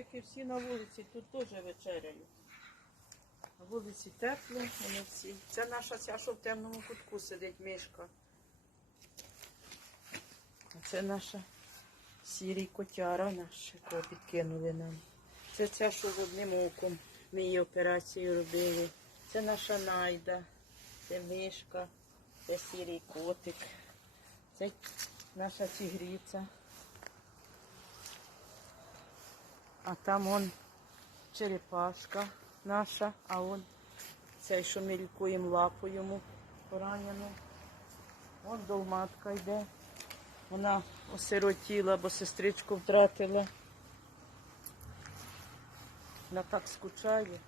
котики всі на вулиці, тут теж вечеряють. На вулиці тепло, вони всі. Це наша ця, що в темному кутку сидить мишка. А це наша сірий котяра наш, якого підкинули нам. Це ця, що з одним оком. Ми її операцію робили. Це наша найда, це мишка, це сірий котик, це наша тігриця. А там он черепашка наша, а он цей, що ми лікуємо лапу йому поранену. Вон долматка йде. Вона осиротіла, бо сестричку втратила. Вона так скучає.